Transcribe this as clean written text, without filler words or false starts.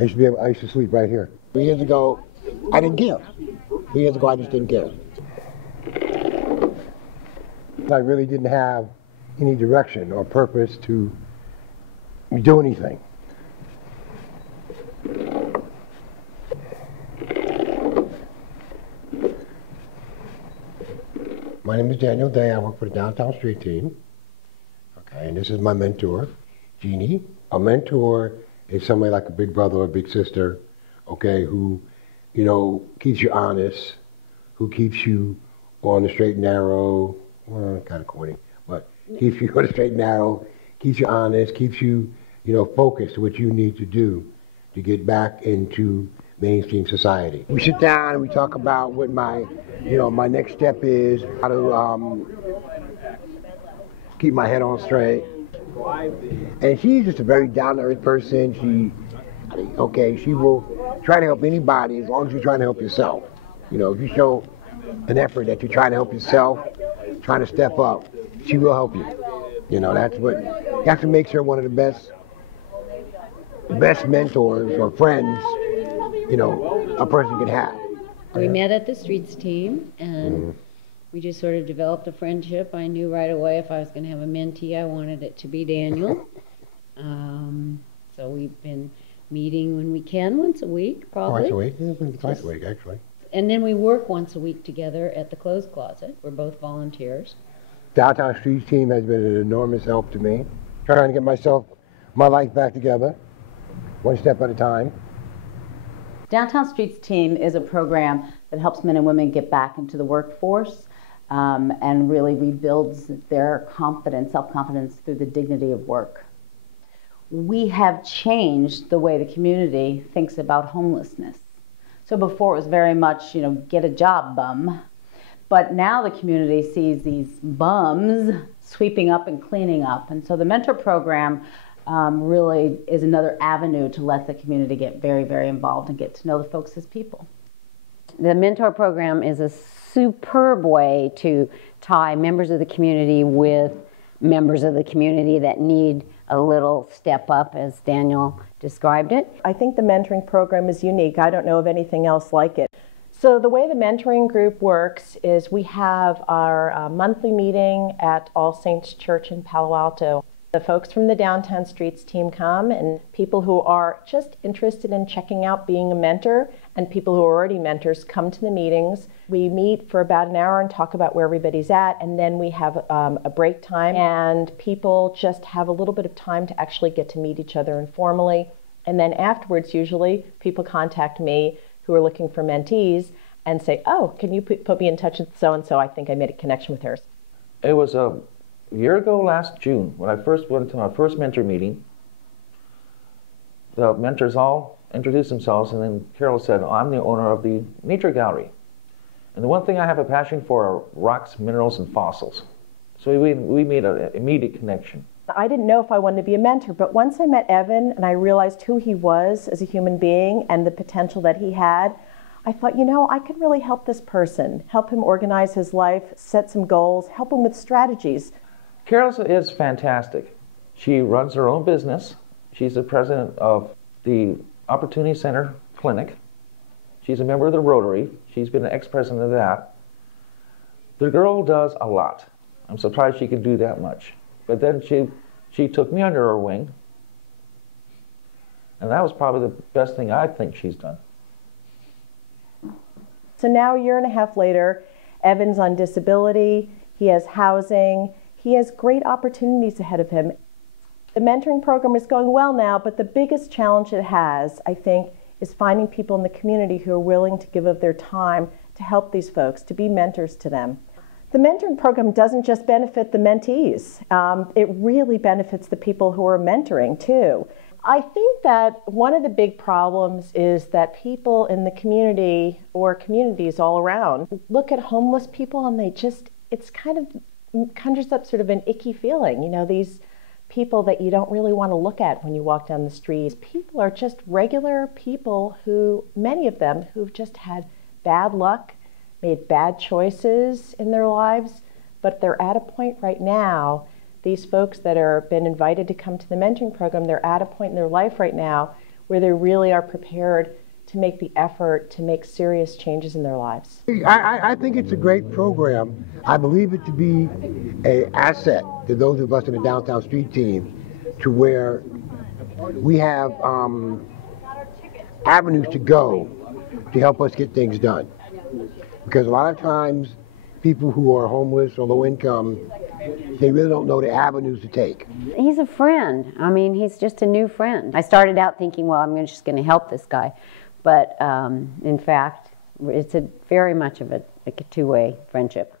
I used to sleep right here. 3 years ago, I didn't care. 3 years ago, I just didn't care. I really didn't have any direction or purpose to do anything. My name is Daniel Day. I work for the Downtown Street Team. Okay, and this is my mentor, Jeannie. A mentor is somebody like a big brother or a big sister, okay, who, you know, keeps you honest, who keeps you on the straight and narrow, well, kind of corny, but keeps you on the straight and narrow, keeps you honest, keeps you, you know, focused to what you need to do to get back into mainstream society. We sit down and we talk about what my, you know, my next step is, how to keep my head on straight. And she's just a very down-to-earth person. She will try to help anybody as long as you're trying to help yourself. You know, if you show an effort that you're trying to help yourself, trying to step up, she will help you. You know, that's what makes her one of the best mentors or friends, you know, a person can have. We met at the Streets Team, and we just sort of developed a friendship. I knew right away if I was going to have a mentee, I wanted it to be Daniel. So we've been meeting when we can, once a week, probably. Twice a week, yeah, twice a week, actually. And then we work once a week together at the Clothes Closet. We're both volunteers. Downtown Streets Team has been an enormous help to me. Trying to get my life back together, one step at a time. Downtown Streets Team is a program that helps men and women get back into the workforce and really rebuilds their confidence, self-confidence through the dignity of work. We have changed the way the community thinks about homelessness. So before it was very much, you know, get a job, bum. But now the community sees these bums sweeping up and cleaning up. And so the mentor program really is another avenue to let the community get very, very involved and get to know the folks as people. The mentor program is a superb way to tie members of the community with members of the community that need a little step up, as Daniel described it. I think the mentoring program is unique. I don't know of anything else like it. So the way the mentoring group works is we have our monthly meeting at All Saints Church in Palo Alto. The folks from the Downtown Streets Team come, and people who are just interested in checking out being a mentor and people who are already mentors come to the meetings. We meet for about an hour and talk about where everybody's at, and then we have a break time, and people just have a little bit of time to actually get to meet each other informally. And then afterwards, usually, people contact me who are looking for mentees and say, oh, can you put me in touch with so-and-so? I think I made a connection with hers. It was a year ago last June when I first went to my first mentor meeting. The mentors all introduced themselves, and then Carol said, oh, I'm the owner of the Nature Gallery. And the one thing I have a passion for are rocks, minerals, and fossils. So we made an immediate connection. I didn't know if I wanted to be a mentor, but once I met Evan and I realized who he was as a human being and the potential that he had, I thought, you know, I could really help this person, help him organize his life, set some goals, help him with strategies. Carol is fantastic. She runs her own business. She's the president of the Opportunity Center Clinic. She's a member of the Rotary. She's been the ex-president of that. The girl does a lot. I'm surprised she could do that much. But then she took me under her wing, and that was probably the best thing I think she's done. So now, a year and a half later, Evan's on disability, he has housing, he has great opportunities ahead of him. The mentoring program is going well now, but the biggest challenge it has, I think, is finding people in the community who are willing to give of their time to help these folks, to be mentors to them. The mentoring program doesn't just benefit the mentees. It really benefits the people who are mentoring too. I think that one of the big problems is that people in the community or communities all around look at homeless people and it's kind of conjures up sort of an icky feeling. You know, these people that you don't really want to look at when you walk down the streets. People are just regular people who, many of them, who've just had bad luck, made bad choices in their lives, but they're at a point right now, these folks that are been invited to come to the mentoring program, they're at a point in their life right now where they really are prepared to make the effort to make serious changes in their lives. I think it's a great program. I believe it to be an asset to those of us in the Downtown Street team, to where we have avenues to go to help us get things done. Because a lot of times, people who are homeless or low income, they really don't know the avenues to take. He's a friend. I mean, he's just a new friend. I started out thinking, well, I'm just going to help this guy. But in fact, it's very much of a two-way friendship.